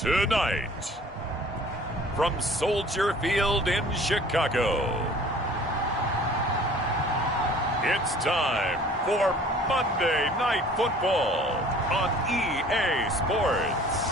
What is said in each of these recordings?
Tonight, from Soldier Field in Chicago, it's time for Monday Night Football on EA Sports.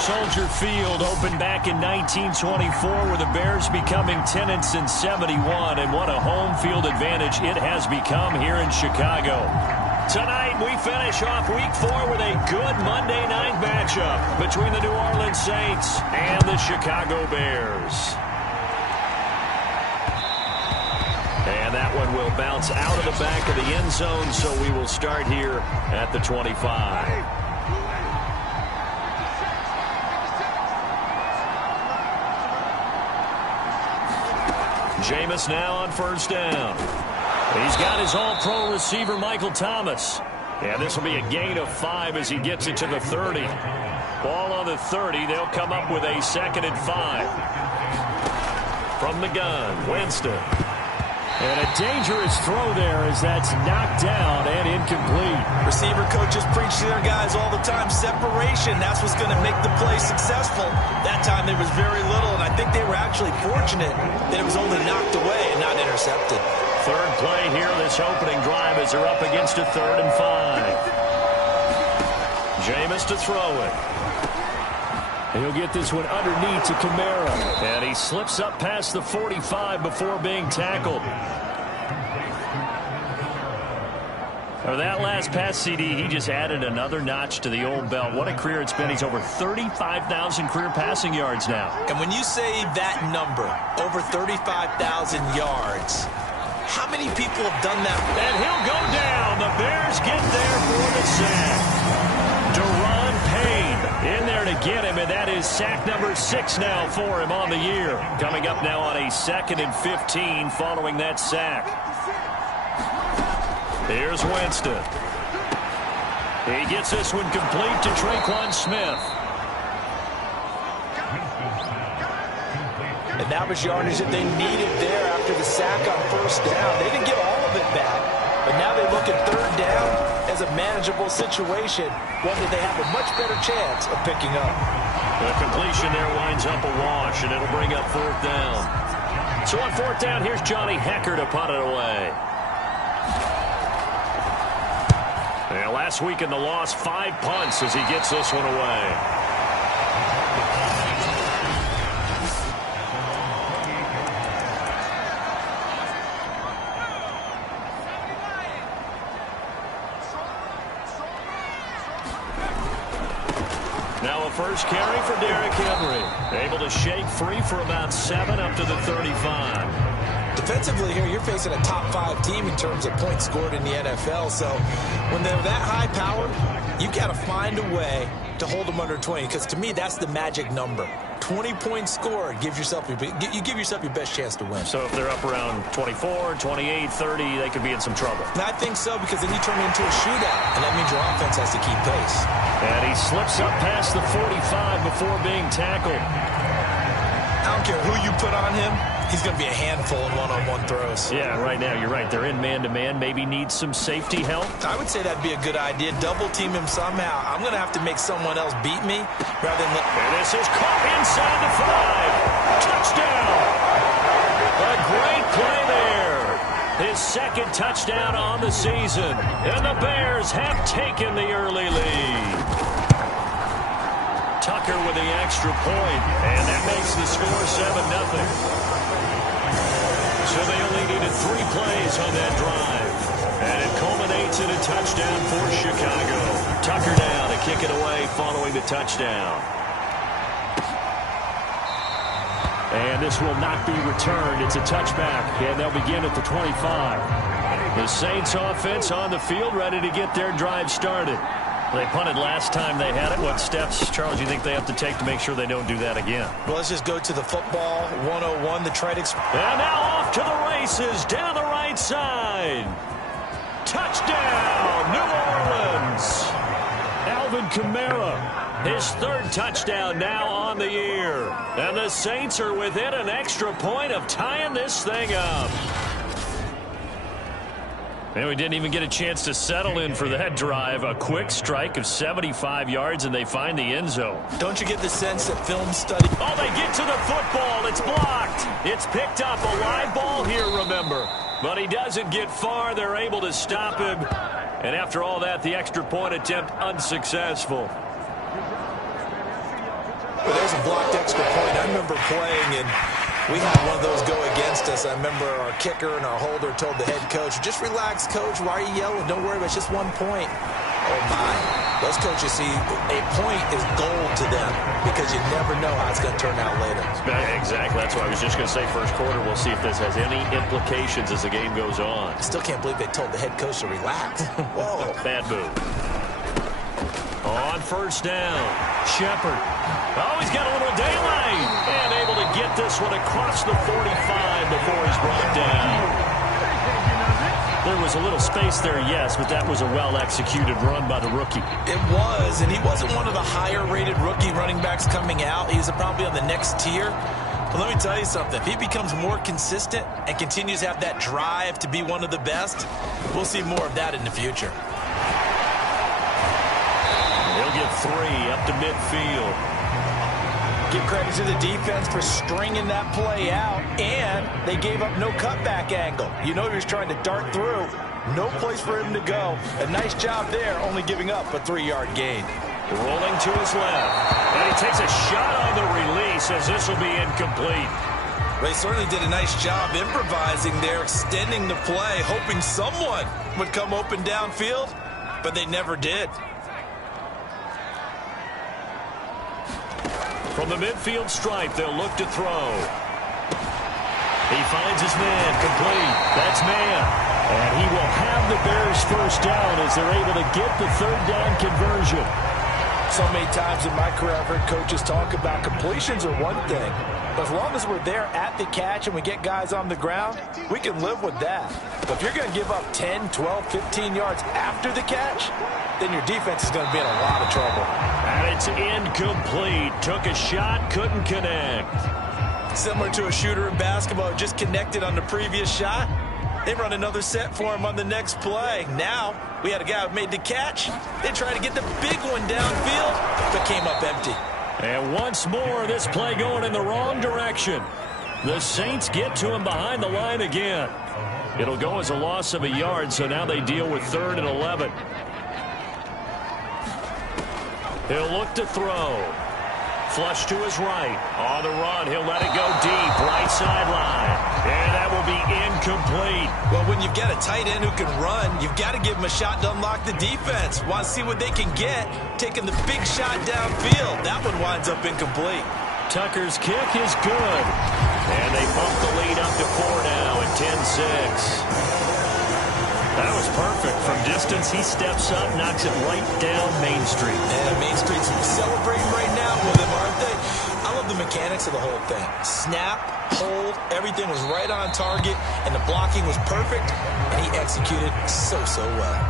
Soldier Field opened back in 1924 with the Bears becoming tenants in 71, and what a home field advantage it has become here in Chicago. Tonight we finish off Week 4 with a good Monday night matchup between the New Orleans Saints and the Chicago Bears. And that one will bounce out of the back of the end zone, so we will start here at the 25. Jameis now on first down. He's got his all-pro receiver, Michael Thomas. And this will be a gain of 5 as he gets it to the 30. Ball on the 30. They'll come up with a 2nd and 5. From the gun, Winston. And a dangerous throw there as that's knocked down and incomplete. Receiver coaches preach to their guys all the time. Separation, that's what's going to make the play successful. That time there was very little, and I think they were actually fortunate that it was only knocked away and not intercepted. Third play here, this opening drive as they're up against a 3rd and 5. Jameis to throw it. He'll get this one underneath to Kamara. And he slips up past the 45 before being tackled. For that last pass, CD, he just added another notch to the old belt. What a career it's been. He's over 35,000 career passing yards now. And when you say that number, over 35,000 yards, how many people have done that? And he'll go down. The Bears get there for the sack. Deron Payne in there to get him, and that is sack number 6 now for him on the year. Coming up now on a 2nd and 15 following that sack. Here's Winston. He gets this one complete to Tre'Quan Smith. And that was yardage that they needed there after the sack on first down. They didn't get all of it back, but now they look at 3rd down as a manageable situation, one that they have a much better chance of picking up. The completion there winds up a wash, and it'll bring up 4th down. So on 4th down, here's Johnny Hekker to punt it away. And last week in the loss, 5 punts as he gets this one away. Now a first carry for Derrick Henry. Able to shake free for about 7 up to the 35. Defensively here, you're facing a top 5 team in terms of points scored in the NFL. So when they're that high powered, you've got to find a way to hold them under 20. Because to me, that's the magic number. 20 points scored, you give yourself your best chance to win. So if they're up around 24, 28, 30, they could be in some trouble. And I think so, because then you turn it into a shootout, and that means your offense has to keep pace. And he slips up past the 45 before being tackled. I don't care who you put on him. He's going to be a handful in one-on-one throws. Yeah, right now, you're right. They're in man-to-man. Maybe needs some safety help. I would say that'd be a good idea. Double-team him somehow. I'm going to have to make someone else beat me rather than... And this is caught inside the 5. Touchdown! A great play there. His 2nd touchdown on the season. And the Bears have taken the early lead. Tucker with the extra point, and that makes the score 7-0. So they only needed 3 plays on that drive. And it culminates in a touchdown for Chicago. Tucker down to kick it away following the touchdown. And this will not be returned. It's a touchback, and they'll begin at the 25. The Saints offense on the field, ready to get their drive started. They punted last time they had it. What steps, Charles, do you think they have to take to make sure they don't do that again? Well, let's just go to the football 101, the trade experiment. And now off to the races, down the right side. Touchdown, New Orleans. Alvin Kamara, his 3rd touchdown now on the year. And the Saints are within an extra point of tying this thing up. And we didn't even get a chance to settle in for that drive. A quick strike of 75 yards, and they find the end zone. Don't you get the sense that film study? Oh, they get to the football. It's blocked. It's picked up. A live ball here, remember. But he doesn't get far. They're able to stop him. And after all that, the extra point attempt unsuccessful. Well, there's a blocked extra point. I remember playing, and we had one of those go against us. I remember our kicker and our holder told the head coach, just relax, coach. Why are you yelling? Don't worry, it's just 1 point. Oh, my. Those coaches see a point is gold to them because you never know how it's going to turn out later. Exactly. That's what I was just going to say. First quarter, we'll see if this has any implications as the game goes on. I still can't believe they told the head coach to relax. Whoa. Bad move. On first down, Shepard. Oh, he's got a little daylight. And able to get this one across the 45 before he's brought down. There was a little space there, yes, but that was a well-executed run by the rookie. It was, and he wasn't one of the higher-rated rookie running backs coming out. He's probably on the next tier. But let me tell you something. If he becomes more consistent and continues to have that drive to be one of the best, we'll see more of that in the future. He'll get 3 up to midfield. Give credit to the defense for stringing that play out, and they gave up no cutback angle. You know he was trying to dart through. No place for him to go. A nice job there, only giving up a 3-yard gain. Rolling to his left. And he takes a shot on the release as this will be incomplete. They certainly did a nice job improvising there, extending the play, hoping someone would come open downfield, but they never did. From the midfield stripe, they'll look to throw. He finds his man, complete. That's man. And he will have the Bears first down as they're able to get the third down conversion. So many times in my career, I've heard coaches talk about completions are one thing. But as long as we're there at the catch and we get guys on the ground, we can live with that. But if you're going to give up 10, 12, 15 yards after the catch, then your defense is going to be in a lot of trouble. And it's incomplete. Took a shot, couldn't connect. Similar to a shooter in basketball who just connected on the previous shot. They run another set for him on the next play. Now, we had a guy who made the catch. They tried to get the big one downfield, but came up empty. And once more, this play going in the wrong direction. The Saints get to him behind the line again. It'll go as a loss of a yard, so now they deal with 3rd and 11. He'll look to throw. Flush to his right. On the run, he'll let it go deep. Right sideline. And that will be incomplete. Well, when you've got a tight end who can run, you've got to give him a shot to unlock the defense. Want to see what they can get. Taking the big shot downfield. That one winds up incomplete. Tucker's kick is good. And they bump the lead up to 4 now at 10-6. That was perfect. From distance, he steps up, knocks it right down Main Street. And Main Street's celebrating right now with him, aren't they? I love the mechanics of the whole thing. Snap, hold, everything was right on target, and the blocking was perfect, and he executed so well.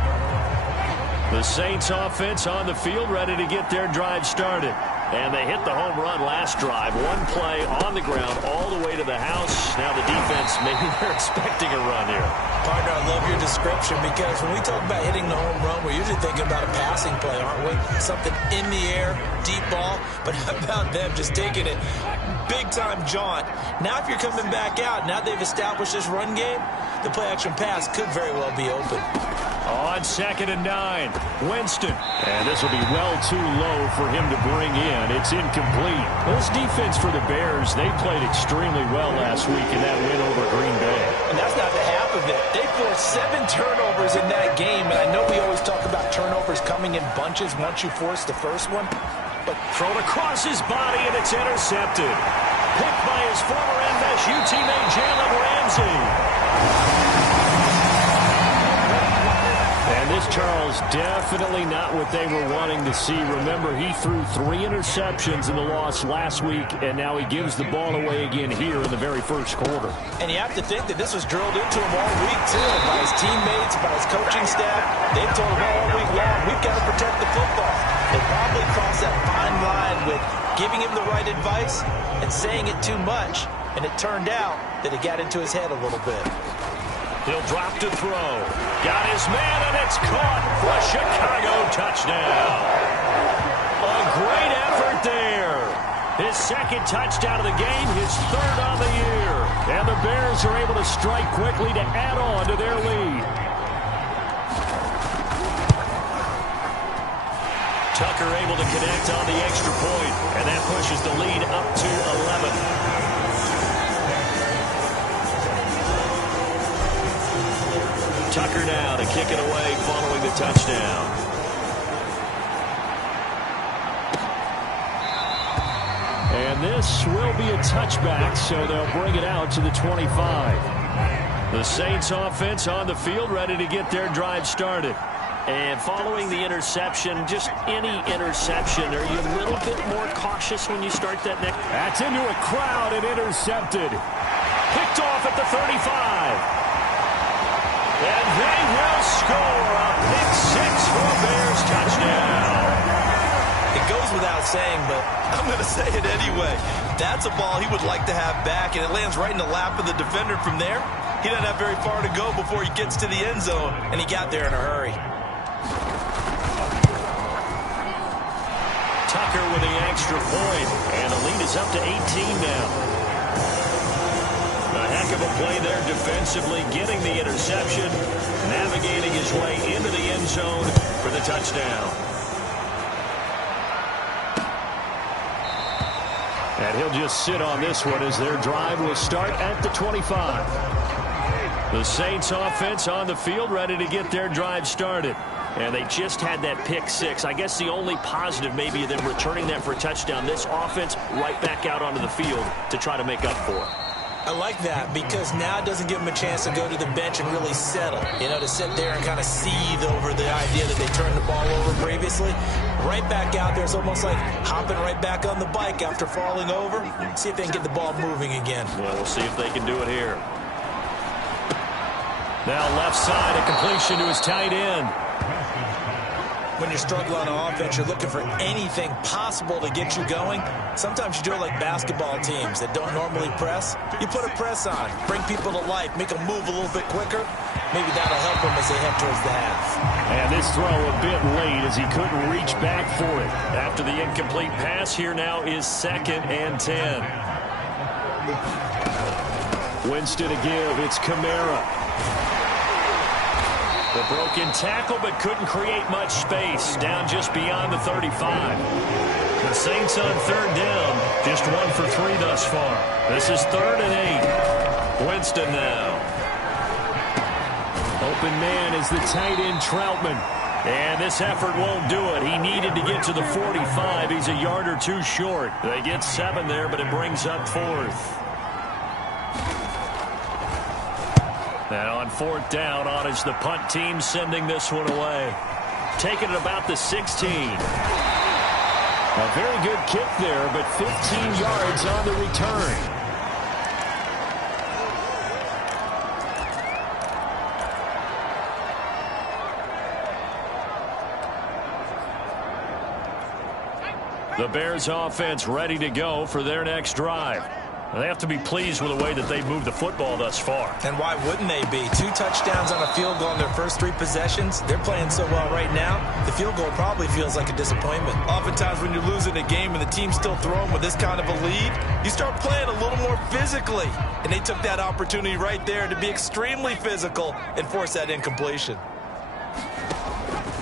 The Saints offense on the field, ready to get their drive started. And they hit the home run last drive. One play on the ground all the way to the house. Now the defense, maybe they're expecting a run here. Partner, I love your description because when we talk about hitting the home run, we're usually thinking about a passing play, aren't we? Something in the air, deep ball. But how about them just taking it big-time jaunt? Now if you're coming back out, now they've established this run game, the play-action pass could very well be open. On 2nd and 9, Winston. And this will be well too low for him to bring in. It's incomplete. This defense for the Bears, they played extremely well last week in that win over Green Bay. And that's not the half of it. They forced 7 turnovers in that game. And I know we always talk about turnovers coming in bunches once you force the first one. But thrown across his body, and it's intercepted. Picked by his former MSU teammate, Jalen Ramsey. And this, Charles, definitely not what they were wanting to see. Remember, he threw 3 interceptions in the loss last week, and now he gives the ball away again here in the very first quarter. And you have to think that this was drilled into him all week, too, by his teammates, by his coaching staff. They've told him all week long, we've got to protect the football. They probably crossed that fine line with giving him the right advice and saying it too much, and it turned out that it got into his head a little bit. He'll drop to throw. Got his man, and it's caught for a Chicago touchdown. A great effort there. His second touchdown of the game, his third on the year. And the Bears are able to strike quickly to add on to their lead. Tucker able to connect on the extra point, and that pushes the lead up to 11. Tucker now to kick it away following the touchdown. And this will be a touchback, so they'll bring it out to the 25. The Saints offense on the field ready to get their drive started. And following the interception, just any interception, are you a little bit more cautious when you start that next? That's into a crowd and intercepted. Picked off at the 35. And they will score a pick six for a Bears touchdown. It goes without saying, but I'm going to say it anyway. That's a ball he would like to have back, and it lands right in the lap of the defender from there. He doesn't have very far to go before he gets to the end zone, and he got there in a hurry. Tucker with the extra point, and the lead is up to 18 now. A heck of a play there defensively, getting the interception, navigating his way into the end zone for the touchdown. And he'll just sit on this one as their drive will start at the 25. The Saints offense on the field ready to get their drive started. And they just had that pick six. I guess the only positive maybe them returning that for a touchdown. This offense right back out onto the field to try to make up for it. I like that because now it doesn't give them a chance to go to the bench and really settle. You know, to sit there and kind of seethe over the idea that they turned the ball over previously. Right back out there, it's almost like hopping right back on the bike after falling over. See if they can get the ball moving again. Well, we'll see if they can do it here. Now left side, a completion to his tight end. When you're struggling on offense, you're looking for anything possible to get you going. Sometimes you do it like basketball teams that don't normally press. You put a press on, bring people to life, make them move a little bit quicker. Maybe that'll help them as they head towards the half. And this throw a bit late as he couldn't reach back for it. After the incomplete pass, here now is 2nd and 10. Winston to give. It's Kamara. The broken tackle, but couldn't create much space. Down just beyond the 35. The Saints on 3rd down. Just 1 for 3 thus far. This is 3rd and 8. Winston now. Open man is the tight end Troutman. And this effort won't do it. He needed to get to the 45. He's a yard or two short. They get 7 there, but it brings up 4th. Now on 4th down, on is the punt team sending this one away. Taking it about the 16. A very good kick there, but 15 yards on the return. The Bears offense ready to go for their next drive. They have to be pleased with the way that they've moved the football thus far. And why wouldn't they be? 2 touchdowns on a field goal in their first 3 possessions. They're playing so well right now, the field goal probably feels like a disappointment. Oftentimes when you're losing a game and the team's still throwing with this kind of a lead, you start playing a little more physically. And they took that opportunity right there to be extremely physical and force that incompletion.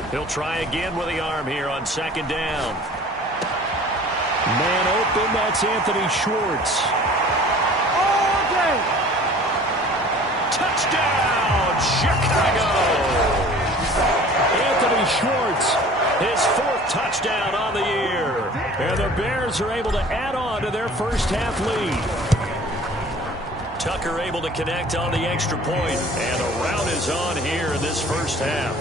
He'll try again with the arm here on 2nd down. Man open, that's Anthony Schwartz. Touchdown, Chicago! Anthony Schwartz, his 4th touchdown on the year. And the Bears are able to add on to their first half lead. Tucker able to connect on the extra point. And the route is on here in this first half.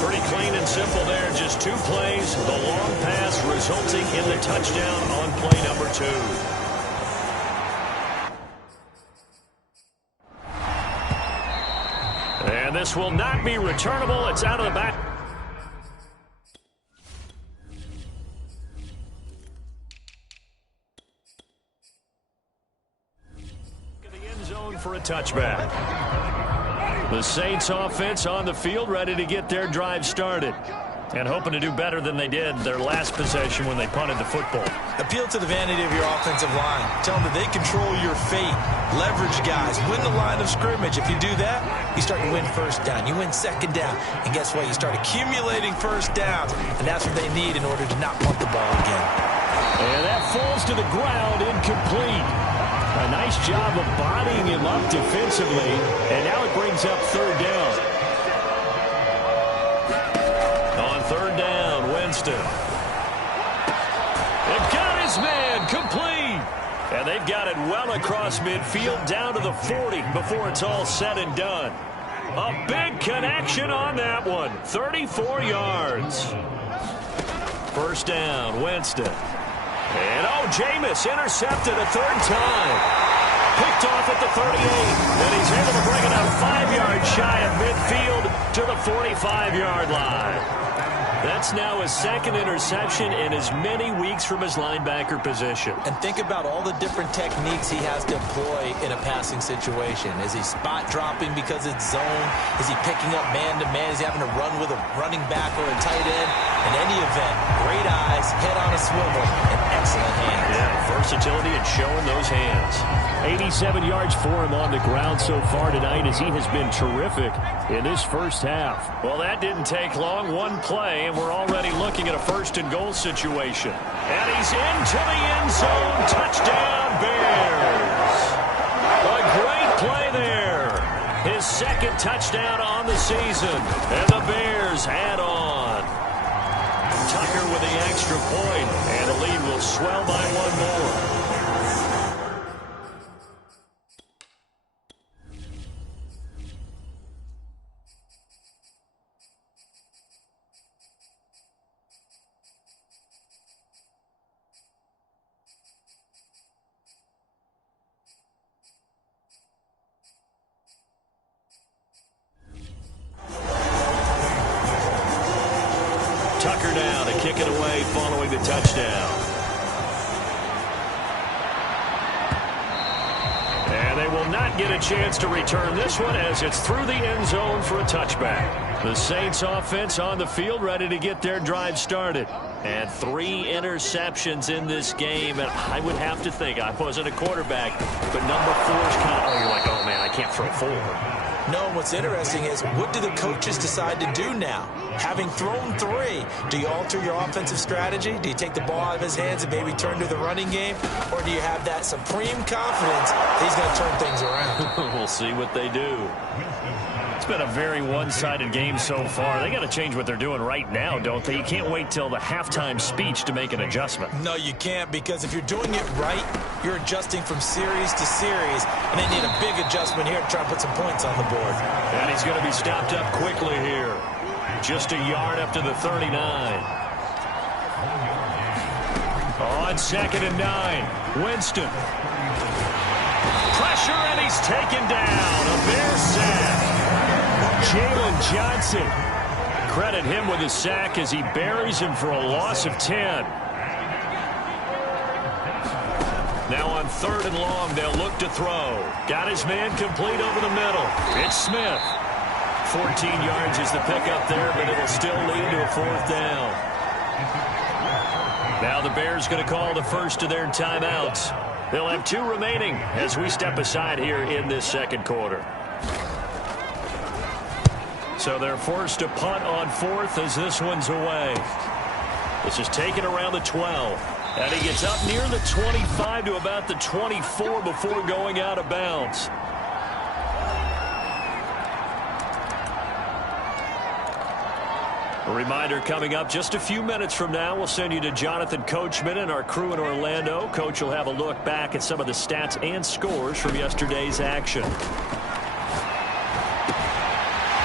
Pretty clean and simple there. Just 2 plays. The long pass resulting in the touchdown on play number 2. And this will not be returnable. It's out of the back. The end zone zone for a touchback. The Saints offense on the field, ready to get their drive started. And hoping to do better than they did their last possession when they punted the football. Appeal to the vanity of your offensive line. Tell them that they control your fate. Leverage guys. Win the line of scrimmage. If you do that, you start to win first down. You win second down. And guess what? You start accumulating first downs. And that's what they need in order to not punt the ball again. And that falls to the ground, incomplete. A nice job of bodying him up defensively. And now it brings up third down. Third down, Winston. They've got his man complete. And they've got it well across midfield down to the 40 before it's all said and done. A big connection on that one. 34 yards. First down, Winston. And Jameis intercepted a third time. Picked off at the 38. And he's able to bring it up 5 yards shy of midfield to the 45-yard line. That's now his second interception in as many weeks from his linebacker position. And think about all the different techniques he has to employ in a passing situation. Is he spot dropping because it's zone? Is he picking up man-to-man? Is he having to run with a running back or a tight end? In any event, great eyes, head on a swivel, and excellent hands. Yeah, versatility and showing those hands. 87 yards for him on the ground so far tonight as he has been terrific in this first half. Well, that didn't take long. One play, and we're already looking at a first-and-goal situation. And he's into the end zone. Touchdown, Bears. A great play there. His second touchdown on the season. And the Bears add on. Tucker with the extra point, and the lead will swell by one more. Tucker now to kick it away following the touchdown. And they will not get a chance to return this one as it's through the end zone for a touchback. The Saints offense on the field ready to get their drive started. And 3 interceptions in this game. And I would have to think, I wasn't a quarterback, but number 4 is kind of, you're like, oh man, I can't throw 4. No, what's interesting is, what do the coaches decide to do now? Having thrown 3, do you alter your offensive strategy? Do you take the ball out of his hands and maybe turn to the running game? Or do you have that supreme confidence that he's going to turn things around? We'll see what they do. It's been a very one-sided game so far. They got to change what they're doing right now, don't they? You can't wait till the halftime speech to make an adjustment. No, you can't, because if you're doing it right, you're adjusting from series to series, and they need a big adjustment here to try to put some points on the board. And he's going to be stopped up quickly here. Just a yard up to the 39. On 2nd and 9, Winston. Pressure, and he's taken down. A Bears sack. Jalen Johnson. Credit him with a sack as he buries him for a loss of 10. Now on 3rd and long, they'll look to throw. Got his man complete over the middle. It's Smith. 14 yards is the pickup there, but it'll still lead to a 4th down. Now the Bears going to call the first of their timeouts. They'll have 2 remaining as we step aside here in this second quarter. So they're forced to punt on 4th as this one's away. This is taken around the 12. And he gets up near the 25 to about the 24 before going out of bounds. A reminder coming up just a few minutes from now, we'll send you to Jonathan Coachman and our crew in Orlando. Coach will have a look back at some of the stats and scores from yesterday's action.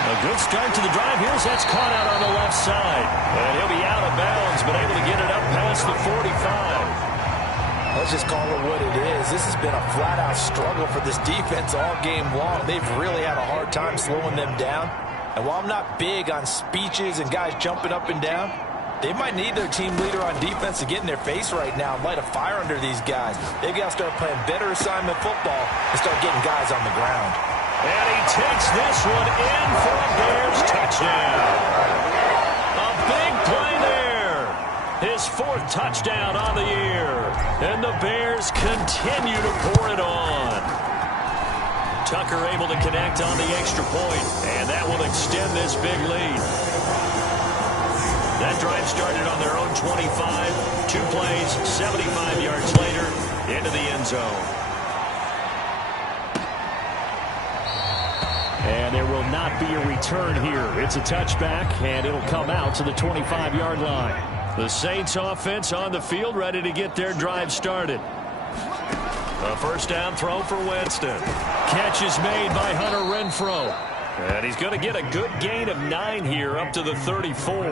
A good start to the drive. Here's that's caught out on the left side. And he'll be out of bounds, but able to get it up past the 45. Let's just call it what it is. This has been a flat-out struggle for this defense all game long. They've really had a hard time slowing them down. And while I'm not big on speeches and guys jumping up and down, They might need their team leader on defense to get in their face right now and light a fire under these guys. They've got to start playing better assignment football and start getting guys on the ground. And he takes this one in for a Bears touchdown. A big play there. His 4th touchdown on the year. And the Bears continue to pour it on. Tucker able to connect on the extra point, and that will extend this big lead. That drive started on their own 25. 2 plays, 75 yards later, into the end zone. And there will not be a return here. It's a touchback, and it'll come out to the 25-yard line. The Saints offense on the field, ready to get their drive started. A first down throw for Winston. Catch is made by Hunter Renfrow. And he's going to get a good gain of 9 here up to the 34.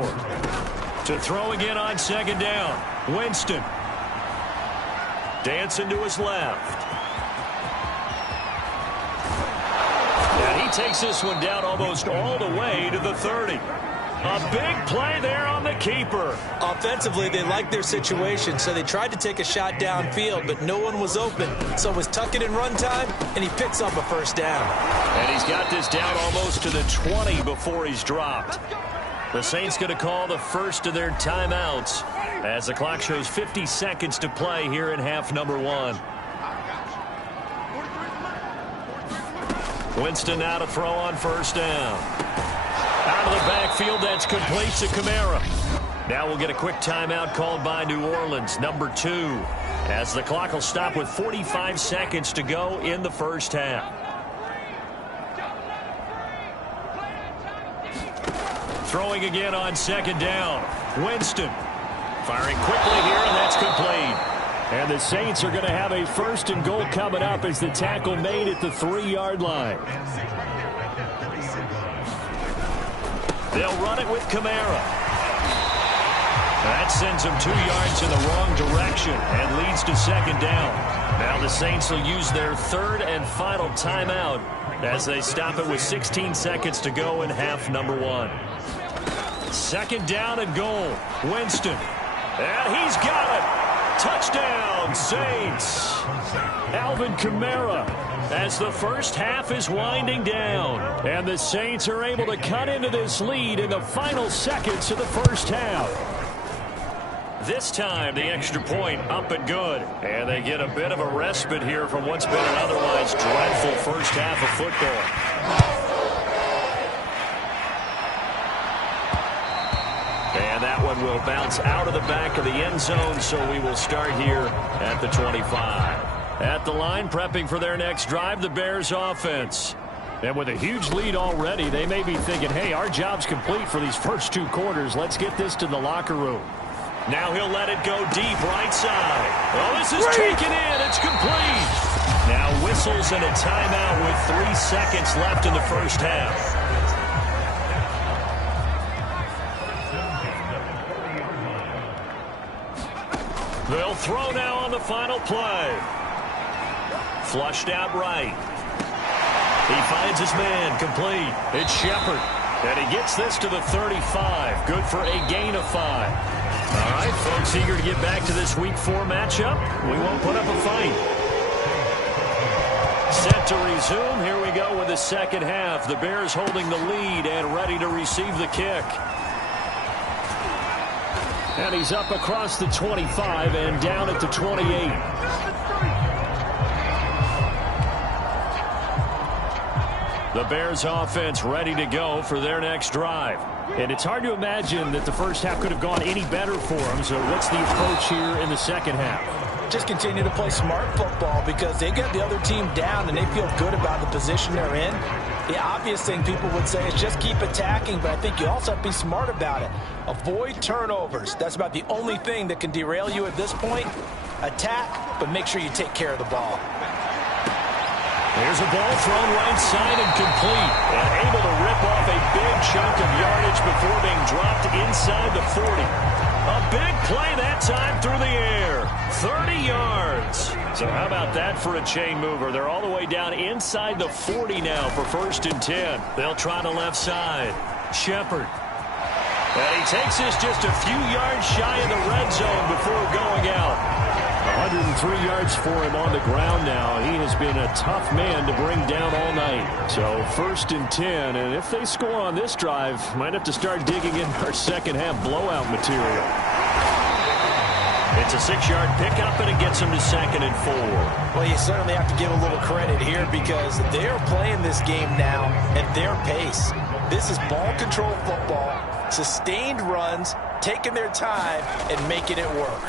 To throw again on second down. Winston. Dancing to his left. And he takes this one down almost all the way to the 30. A big play there on the keeper. Offensively, they liked their situation, so they tried to take a shot downfield, but no one was open. So it was tuck it in run time, and he picks up a first down. And he's got this down almost to the 20 before he's dropped. The Saints going to call the first of their timeouts as the clock shows 50 seconds to play here in half number 1. Winston now to throw on first down. Out of the backfield, that's complete to Kamara. Now we'll get a quick timeout called by New Orleans, number 2, as the clock will stop with 45 seconds to go in the first half. Throwing again on second down. Winston firing quickly here, and that's complete. And the Saints are going to have a first and goal coming up as the tackle made at the 3-yard line. They'll run it with Kamara. That sends them 2 yards in the wrong direction and leads to second down. Now the Saints will use their 3rd and final timeout as they stop it with 16 seconds to go in half number 1. Second down and goal. Winston. And he's got it. Touchdown, Saints. Alvin Kamara, as the first half is winding down. And the Saints are able to cut into this lead in the final seconds of the first half. This time, the extra point up and good. And they get a bit of a respite here from what's been an otherwise dreadful first half of football. And that one will bounce out of the back of the end zone, so we will start here at the 25. At the line, prepping for their next drive, the Bears offense. And with a huge lead already, they may be thinking, hey, our job's complete for these first 2 quarters. Let's get this to the locker room. Now he'll let it go deep right side. Oh, this is taken in. It's complete. Now whistles and a timeout with 3 seconds left in the first half. They'll throw now on the final play. Flushed out right. He finds his man, complete. It's Shepard. And he gets this to the 35. Good for a gain of 5. All right, folks, eager to get back to this Week 4 matchup. We won't put up a fight. Set to resume. Here we go with the second half. The Bears holding the lead and ready to receive the kick. And he's up across the 25 and down at the 28. The Bears offense ready to go for their next drive. And it's hard to imagine that the first half could have gone any better for them. So what's the approach here in the second half? Just continue to play smart football because they got the other team down and they feel good about the position they're in. The obvious thing people would say is just keep attacking, but I think you also have to be smart about it. Avoid turnovers. That's about the only thing that can derail you at this point. Attack, but make sure you take care of the ball. Here's a ball thrown right side and complete. And able to rip off a big chunk of yardage before being dropped inside the 40. A big play that time through the air. 30 yards. So how about that for a chain mover? They're all the way down inside the 40 now for 1st and 10. They'll try the left side. Shepard. And he takes this just a few yards shy of the red zone before going out. 103 yards for him on the ground now. He has been a tough man to bring down all night. So 1st and 10, and if they score on this drive, might have to start digging in our second half blowout material. It's a 6-yard pickup, and it gets him to 2nd and 4. Well, you certainly have to give a little credit here because they're playing this game now at their pace. This is ball control football, sustained runs, taking their time, and making it work.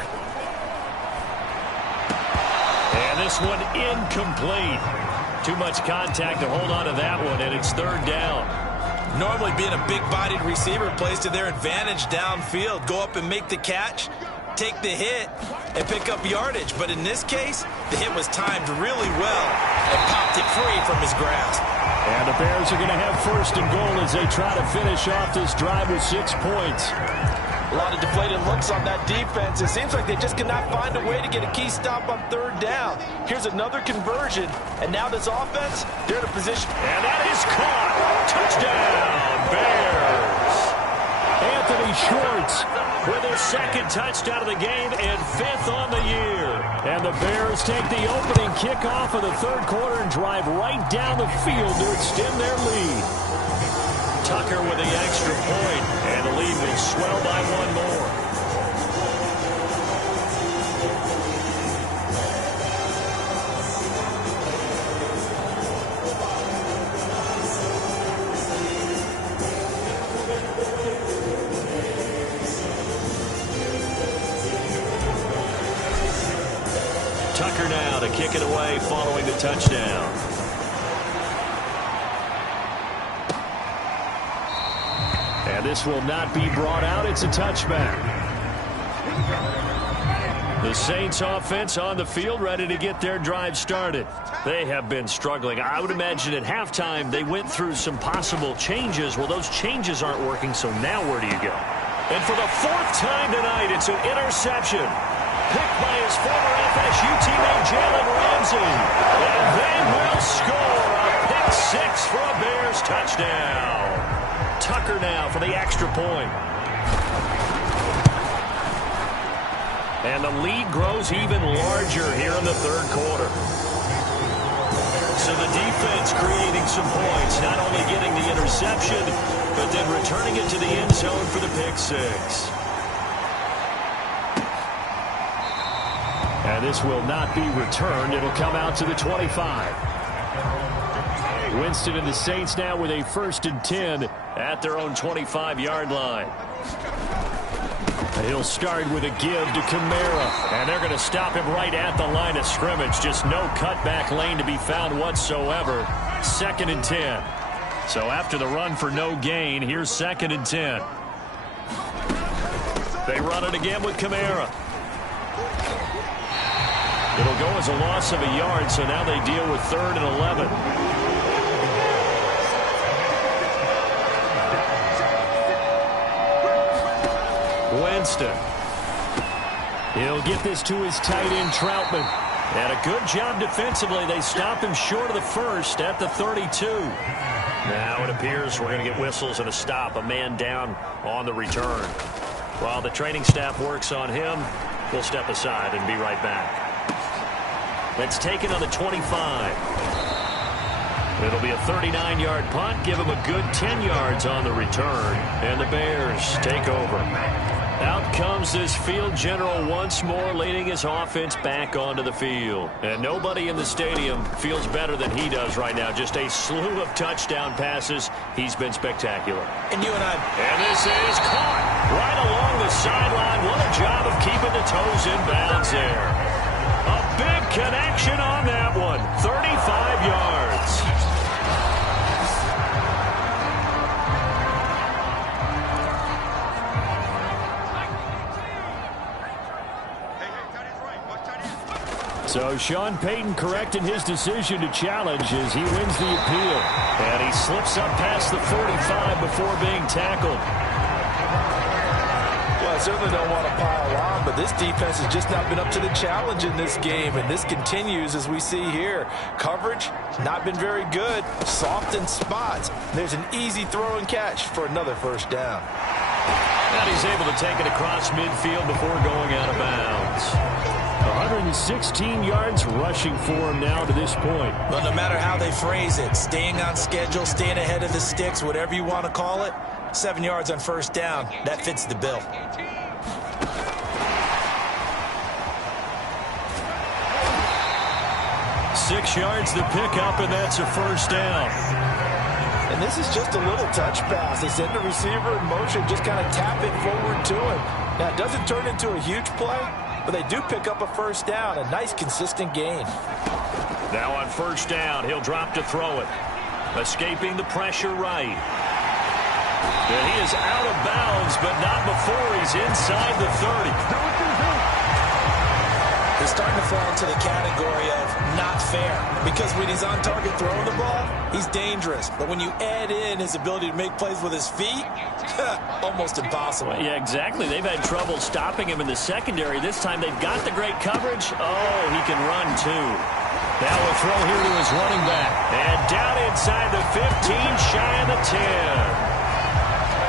And this one incomplete. Too much contact to hold on to that one, and it's 3rd down. Normally being a big-bodied receiver plays to their advantage downfield. Go up and make the catch, take the hit, and pick up yardage. But in this case, the hit was timed really well and popped it free from his grasp. And the Bears are going to have 1st and goal as they try to finish off this drive with 6 points. A lot of deflated looks on that defense. It seems like they just cannot find a way to get a key stop on 3rd down. Here's another conversion, and now this offense, they're in a position. And that is caught. Touchdown, Bears. Anthony Schwartz with his 2nd touchdown of the game and 5th on the year. And the Bears take the opening kickoff of the 3rd quarter and drive right down the field to extend their lead. Tucker with the extra point, and the lead will swell by 1 more. Tucker now to kick it away following the touchdown. And this will not be brought out. It's a touchback. The Saints offense on the field ready to get their drive started. They have been struggling. I would imagine at halftime they went through some possible changes. Well, those changes aren't working, so now where do you go? And for the 4th time tonight, it's an interception. Picked by his former FSU teammate Jalen Ramsey. And they will score a pick 6 for a Bears touchdown. Tucker now for the extra point. And the lead grows even larger here in the 3rd quarter. So the defense creating some points, not only getting the interception, but then returning it to the end zone for the pick 6. And this will not be returned. It'll come out to the 25. Winston and the Saints now with a 1st and 10 at their own 25-yard line. He'll start with a give to Kamara. And they're going to stop him right at the line of scrimmage. Just no cutback lane to be found whatsoever. 2nd and 10. So after the run for no gain, here's 2nd and 10. They run it again with Kamara. It'll go as a loss of a yard, so now they deal with 3rd and 11. Winston. He'll get this to his tight end, Troutman. And a good job defensively. They stop him short of the 1st at the 32. Now it appears we're going to get whistles and a stop. A man down on the return. While the training staff works on him, we'll step aside and be right back. Let's take it on the 25. It'll be a 39-yard punt. Give him a good 10 yards on the return. And the Bears take over. Out comes this field general once more, leading his offense back onto the field. And nobody in the stadium feels better than he does right now. Just a slew of touchdown passes. He's been spectacular. And this is caught right along the sideline. What a job of keeping the toes in bounds there. A big connection on that one. 35 yards. So Sean Payton correcting his decision to challenge as he wins the appeal. And he slips up past the 45 before being tackled. Well, I certainly don't want to pile on, but this defense has just not been up to the challenge in this game. And this continues as we see here. Coverage, not been very good. Soft in spots. There's an easy throw and catch for another 1st down. And he's able to take it across midfield before going out of bounds. 116 yards rushing for him now to this point. Well, no matter how they phrase it, staying on schedule, staying ahead of the sticks, whatever you want to call it, 7 yards on first down, that fits the bill. Six yards to pick up, and that's a first down. And this is just a little touch pass. They send the receiver in motion, just kind of tap it forward to him. Now, it doesn't turn into a huge play, but they do pick up a first down, a nice, consistent gain. Now on first down, he'll drop to throw it. Escaping the pressure right. And he is out of bounds, but not before he's inside the 30. He's starting to fall into the category of not fair, because when he's on target throwing the ball, he's dangerous. But when you add in his ability to make plays with his feet, almost impossible. Well, yeah, exactly. They've had trouble stopping him in the secondary. This time they've got the great coverage. Oh, he can run too. Now a throw here to his running back. And down inside the 15, shy of the 10.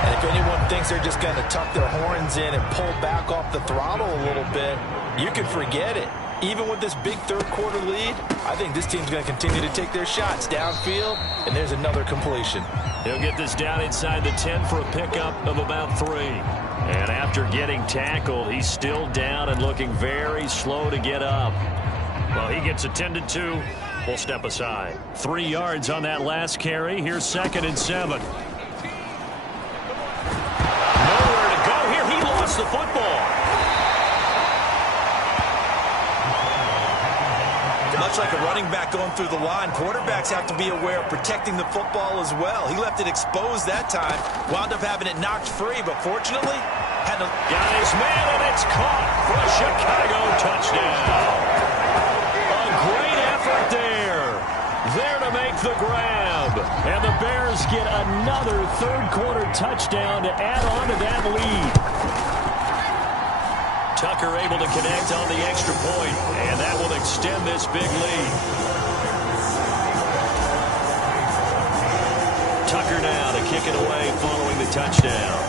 And if anyone thinks they're just going to tuck their horns in and pull back off the throttle a little bit, you can forget it. Even with this big third-quarter lead, I think this team's going to continue to take their shots downfield, and there's another completion. He'll get this down inside the 10 for a pickup of about 3. And after getting tackled, he's still down and looking very slow to get up. Well, he gets attended to. We'll step aside. 3 yards on that last carry. Here's 2nd and 7. Nowhere to go here. He lost the football. Much like a running back going through the line, quarterbacks have to be aware of protecting the football as well. He left it exposed that time, wound up having it knocked free, but fortunately, had to... Got his man, and it's caught for a Chicago touchdown. A great effort there. There to make the grab. And the Bears get another third-quarter touchdown to add on to that lead. Tucker able to connect on the extra point, and that will extend this big lead. Tucker now to kick it away following the touchdown.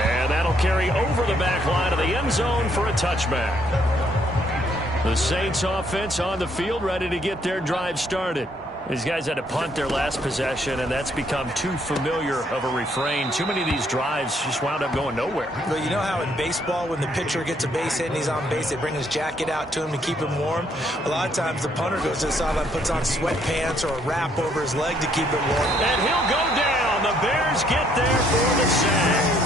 And that'll carry over the back line of the end zone for a touchback. The Saints offense on the field ready to get their drive started. These guys had to punt their last possession, and that's become too familiar of a refrain. Too many of these drives just wound up going nowhere. Well, you know how in baseball, when the pitcher gets a base hit and he's on base, they bring his jacket out to him to keep him warm? A lot of times the punter goes to the sideline, puts on sweatpants or a wrap over his leg to keep it warm. And he'll go down. The Bears get there for the sack.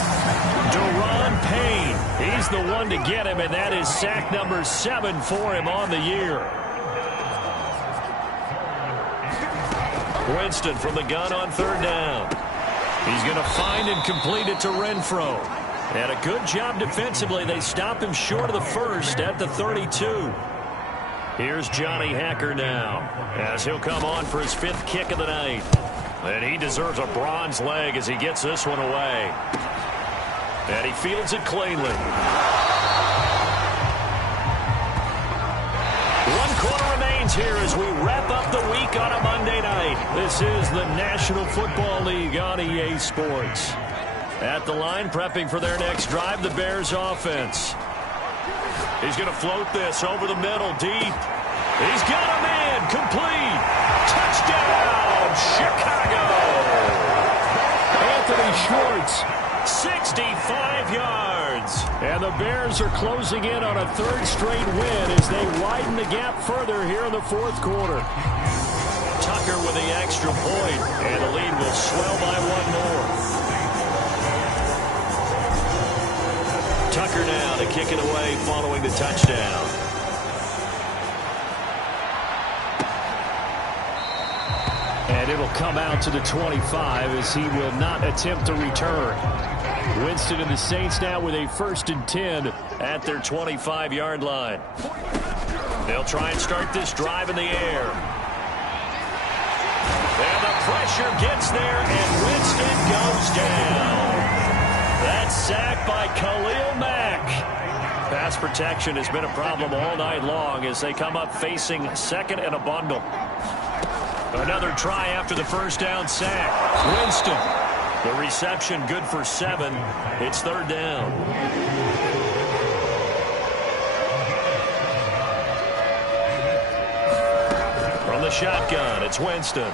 Daron Payne, he's the one to get him, and that is sack number 7 for him on the year. Winston from the gun on third down. He's going to find and complete it to Renfro. And a good job defensively. They stop him short of the first at the 32. Here's Johnny Hacker now, as he'll come on for his 5th kick of the night. And he deserves a bronze leg as he gets this one away. And he fields it cleanly. 1 quarter remains here as we wrap up the week on a Monday night. This is the National Football League on EA Sports. At the line, prepping for their next drive, the Bears offense. He's going to float this over the middle, deep. He's got a man, complete. Touchdown, Chicago. Anthony Schwartz. 65 yards. And the Bears are closing in on a 3rd straight win as they widen the gap further here in the 4th quarter. Tucker with the extra point, and the lead will swell by 1 more. Tucker now to kick it away following the touchdown. And it'll come out to the 25 as he will not attempt to return. Winston and the Saints now with a 1st and 10 at their 25-yard line. They'll try and start this drive in the air. And the pressure gets there, and Winston goes down. That's sacked by Khalil Mack. Pass protection has been a problem all night long as they come up facing 2nd and a bundle. Another try after the first down sack. Winston. The reception good for 7. It's 3rd down. From the shotgun, it's Winston.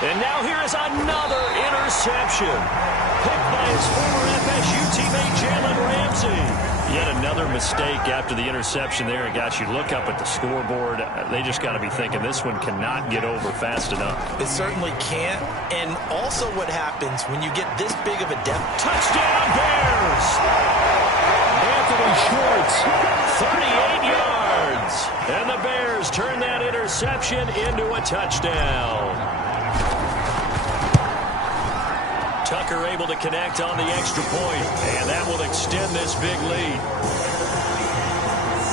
And now here is another interception. Picked by his former FSU teammate Jalen Ramsey. Yet another mistake after the interception there. And guys, you look up at the scoreboard, they just got to be thinking this one cannot get over fast enough. It certainly can't. And also what happens when you get this big of a depth. Touchdown Bears! Anthony Schwartz, 38 yards. And the Bears turn that interception into a touchdown. Tucker able to connect on the extra point, and that will extend this big lead.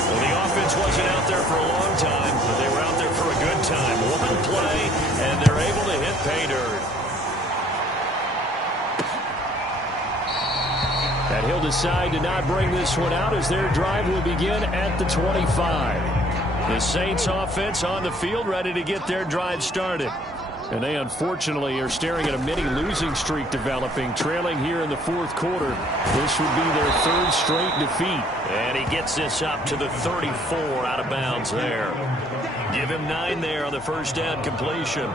Well, the offense wasn't out there for a long time, but they were out there for a good time. One play, and they're able to hit pay dirt. And he'll decide to not bring this one out as their drive will begin at the 25. The Saints offense on the field ready to get their drive started. And they unfortunately are staring at a mini losing streak developing, trailing here in the 4th quarter. This would be their 3rd straight defeat. And he gets this up to the 34 out of bounds there. Give him 9 there on the first down completion.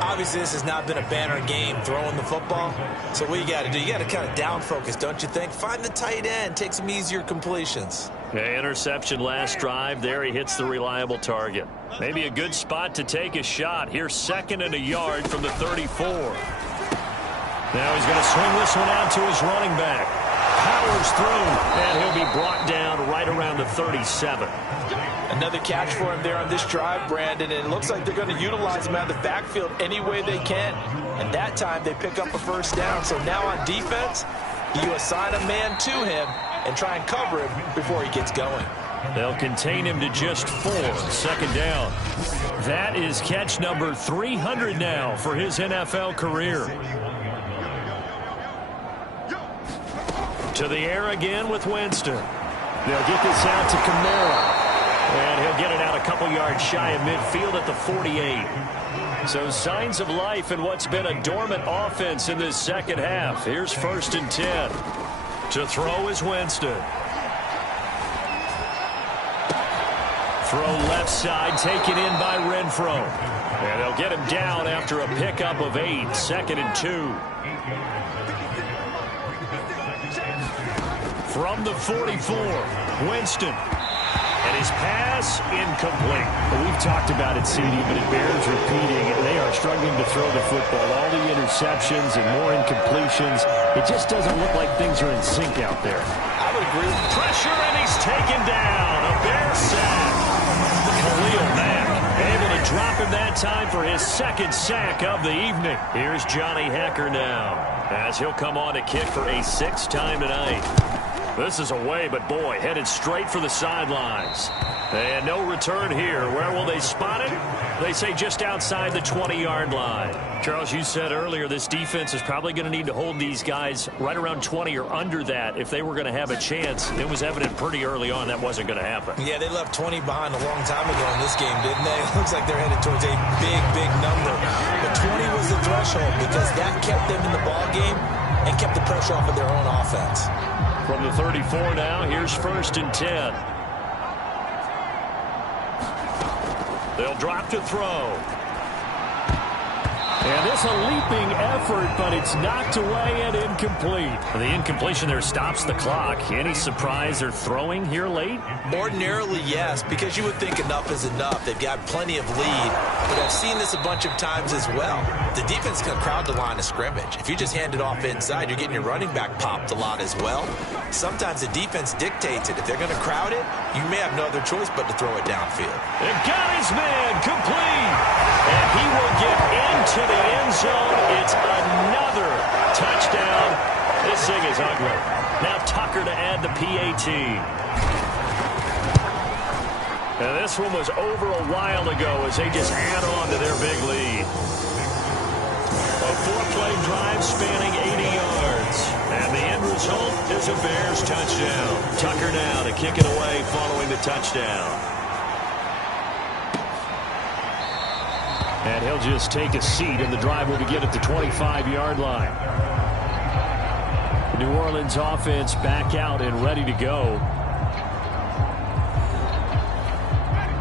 Obviously, this has not been a banner game throwing the football. So what you got to do, you got to kind of down focus, don't you think? Find the tight end, take some easier completions. Yeah, interception last drive. There he hits the reliable target. Maybe a good spot to take a shot. Here's 2nd and a yard from the 34. Now he's going to swing this one out to his running back. Powers through, and he'll be brought down right around the 37. Another catch for him there on this drive, Brandon, and it looks like they're going to utilize him out of the backfield any way they can. And that time they pick up a first down. So now on defense, you assign a man to him and try and cover him before he gets going. They'll contain him to just 4. 2nd down. That is catch number 300 now for his NFL career. To the air again with Winston. They'll get this out to Kamara. And he'll get it out a couple yards shy of midfield at the 48. So signs of life in what's been a dormant offense in this second half. Here's 1st and 10. To throw is Winston. Throw left side, taken in by Renfro. And they'll get him down after a pickup of 8. 2nd and 2. From the 44, Winston. And his pass incomplete. Well, we've talked about it, CD, but it bears repeating. They are struggling to throw the football. All the interceptions and more incompletions. It just doesn't look like things are in sync out there. I would agree. Pressure, and he's taken down. A Bear sack. Khalil Mack able to drop him that time for his 2nd sack of the evening. Here's Johnny Hekker now, as he'll come on to kick for a 6th time tonight. This is away, but boy, headed straight for the sidelines. And no return here. Where will they spot it? They say just outside the 20-yard line. Charles, you said earlier this defense is probably going to need to hold these guys right around 20 or under that if they were going to have a chance. It was evident pretty early on that wasn't going to happen. Yeah, they left 20 behind a long time ago in this game, didn't they? It looks like they're headed towards a big, big number. But 20 was the threshold because that kept them in the ball game and kept the pressure off of their own offense. From the 34 now, here's 1st and 10. They'll drop to throw. And this a leaping effort, but it's knocked away and incomplete. The incompletion there stops the clock. Any surprise they're throwing here late? Ordinarily, yes, because you would think enough is enough. They've got plenty of lead, but I've seen this a bunch of times as well. The defense can crowd the line of scrimmage. If you just hand it off inside, you're getting your running back popped a lot as well. Sometimes the defense dictates it. If they're going to crowd it, you may have no other choice but to throw it downfield. They've got his man complete, and he will get into the end zone. It's another touchdown. This thing is ugly. Now Tucker to add the PAT. And this one was over a while ago as they just add on to their big lead. A 4-play drive spanning 80 yards. And the end result is a Bears touchdown. Tucker now to kick it away following the touchdown. And he'll just take a seat, and the drive will begin at the 25-yard line. The New Orleans offense back out and ready to go.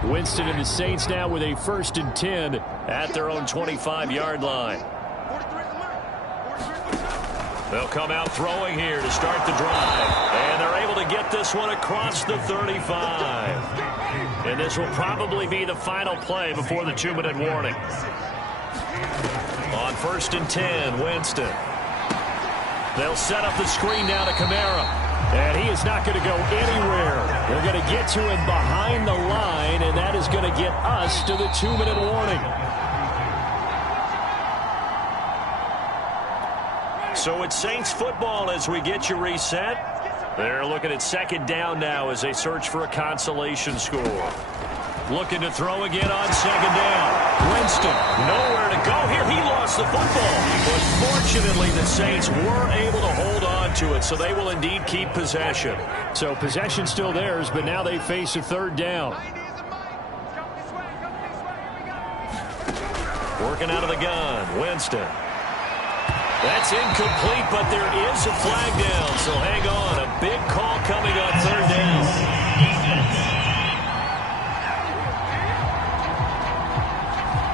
Winston and the Saints now with a 1st and 10 at their own 25-yard line. They'll come out throwing here to start the drive. And they're able to get this one across the 35. And this will probably be the final play before the 2-minute warning. On 1st and 10, Winston. They'll set up the screen down to Kamara. And he is not going to go anywhere. They're going to get to him behind the line, and that is going to get us to the 2-minute warning. So it's Saints football as we get you reset. They're looking at 2nd down now as they search for a consolation score. Looking to throw again on 2nd down. Winston, nowhere to go here. He lost the football. But fortunately, the Saints were able to hold on to it, so they will indeed keep possession. So possession still theirs, but now they face a 3rd down. Working out of the gun, Winston. That's incomplete, but there is a flag down, so hang on. A big call coming on 3rd down.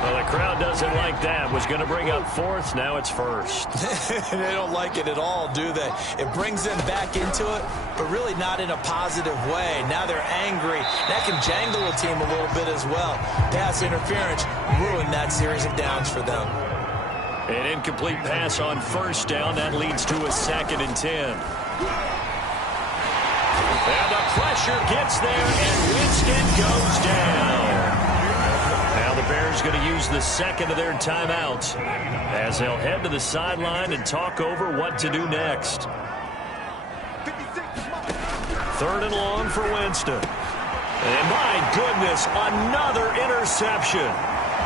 Well, the crowd doesn't like that. Was going to bring up 4th. Now it's 1st. They don't like it at all, do they? It brings them back into it, but really not in a positive way. Now they're angry. That can jangle a team a little bit as well. Pass interference ruined that series of downs for them. An incomplete pass on 1st down. That leads to a 2nd and 10. And the pressure gets there, and Winston goes down. Now the Bears going to use the 2nd of their timeouts as they'll head to the sideline and talk over what to do next. 3rd and long for Winston. And my goodness, another interception.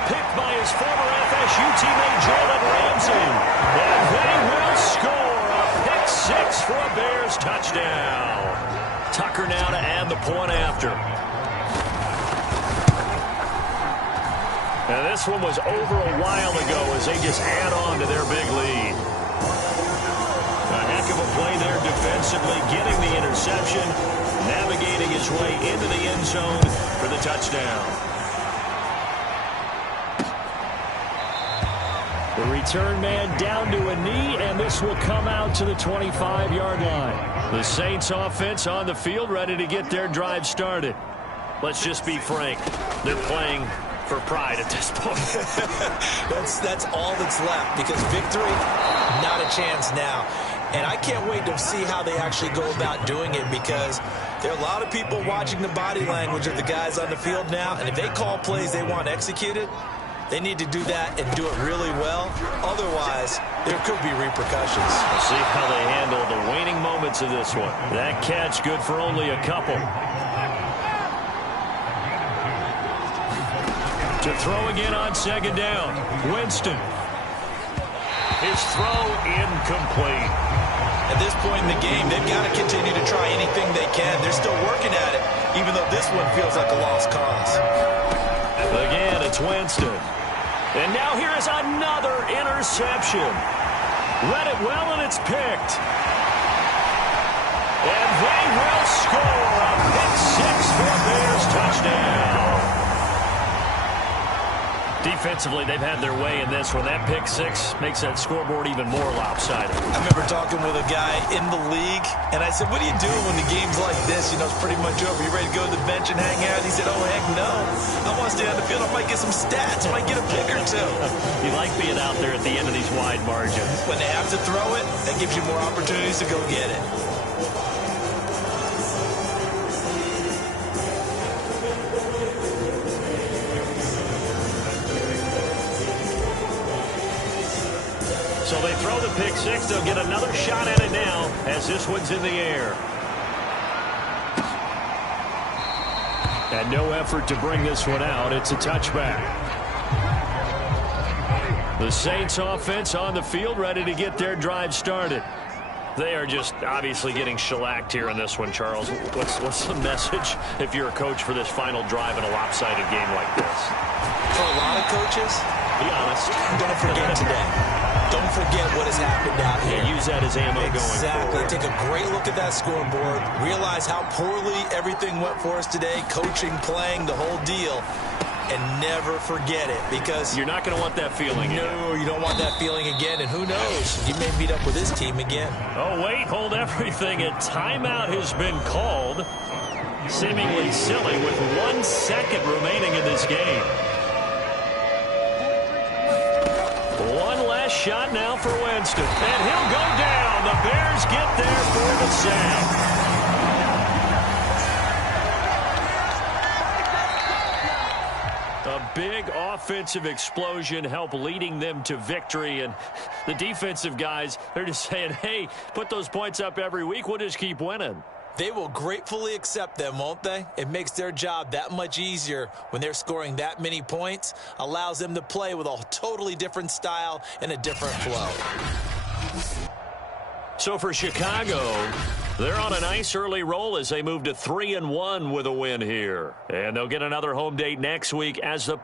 Picked by his former FSU teammate Jalen Ramsey. And they will score a pick 6 for a Bears touchdown. Tucker now to add the point after. And this one was over a while ago as they just add on to their big lead. A heck of a play there defensively, getting the interception, navigating his way into the end zone for the touchdown. The return man down to a knee, and this will come out to the 25-yard line. The Saints offense on the field, ready to get their drive started. Let's just be frank. They're playing for pride at this point. That's all that's left, because victory, not a chance now. And I can't wait to see how they actually go about doing it, because there are a lot of people watching the body language of the guys on the field now, and if they call plays they want executed, they need to do that and do it really well. Otherwise, there could be repercussions. We'll see how they handle the waning moments of this one. That catch good for only a couple. To throw again on 2nd down. Winston. His throw incomplete. At this point in the game, they've got to continue to try anything they can. They're still working at it, even though this one feels like a lost cause. Again, it's Winston. And now here is another interception. Read it well, and it's picked. And they will score a pick 6 for a Bears touchdown. Defensively, they've had their way in this one. That pick 6 makes that scoreboard even more lopsided. I remember talking with a guy in the league, and I said, what do you do when the game's like this? You know, it's pretty much over. You ready to go to the bench and hang out? He said, oh, heck no. I want to stay on the field. I might get some stats. I might get a pick or two. You like being out there at the end of these wide margins. When they have to throw it, that gives you more opportunities to go get it. So they throw the pick 6. They'll get another shot at it now as this one's in the air. And no effort to bring this one out. It's a touchback. The Saints offense on the field, ready to get their drive started. They are just obviously getting shellacked here in this one, Charles. What's the message if you're a coach for this final drive in a lopsided game like this? For a lot of coaches, Be honest. Don't forget today. Don't forget what has happened out here. Yeah, use that as ammo going Exactly. forward. Take a great look at that scoreboard. Realize how poorly everything went for us today. Coaching, playing, the whole deal. And never forget it, because You're not going to want that feeling again. no, you don't want that feeling again. And who knows? You may meet up with this team again. Oh, wait, hold everything. A timeout has been called. Seemingly silly with 1 second remaining in this game. One last shot now for Winston. And he'll go down. The Bears get there for the sack. A big offensive explosion helped leading them to victory. And the defensive guys, they're just saying, hey, put those points up every week. We'll just keep winning. They will gratefully accept them, won't they? It makes their job that much easier when they're scoring that many points. Allows them to play with a totally different style and a different flow. So for Chicago, they're on a nice early roll as they move to 3-1 with a win here. And they'll get another home date next week as the